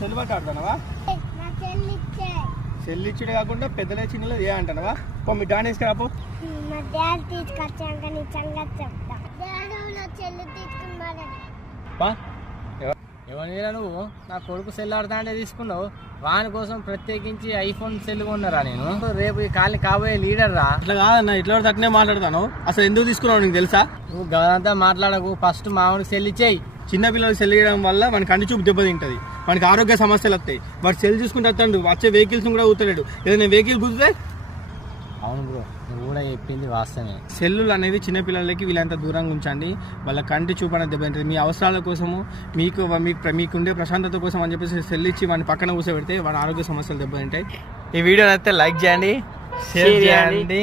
Cell పట్టి ఆడుతున్నావా? Cell ఇచ్చుడే కాకుండా పెద్దలే చిన్నలే ఏ అంటున్నావా? పో మీ డాడీ తీసుకురాపో. ఎవరిరా నువ్వు? నా కొడుకు సెల్ ఆడతా అంటే తీసుకున్నావు. వాని కోసం ప్రత్యేకించి ఐఫోన్ సెల్ కొన్నారా నేను? రేపు ఈ కాలి కాబోయే లీడర్ రా. అట్లా కాదన్న, ఇట్లా తక్కువనే మాట్లాడతాను. అసలు ఎందుకు తీసుకున్నావు నీకు తెలుసా? నువ్వు గదంతా మాట్లాడకు. ఫస్ట్ మామూలుకి సెల్ ఇచ్చేయి. చిన్న పిల్లలు సెల్ చేయడం వల్ల వానికి కంటి చూపు దెబ్బతింటది, వానికి ఆరోగ్య సమస్యలు వస్తాయి. వాడు సెల్ చూసుకుంటే వస్తాడు, వచ్చే వెహికల్స్ కూడా ఊతలేడు. ఏదైనా వెహికల్ గుద్దితే. అవును బ్రో, నువ్వు కూడా చెప్పింది వాస్తవమే. సెల్లులు అనేవి చిన్నపిల్లలకి వీళ్ళంతా దూరంగా ఉంచండి. వాళ్ళ కంటి చూపు అనేది దెబ్బతింటుంది. మీ అవసరాల కోసము, మీకుండే ప్రశాంతత కోసం అని చెప్పేసి సెల్ ఇచ్చి వాడిని పక్కన కూర్చోబెడితే వాడి ఆరోగ్య సమస్యలు దెబ్బతింటాయి. ఈ వీడియోని అయితే లైక్ చేయండి, షేర్ చేయండి.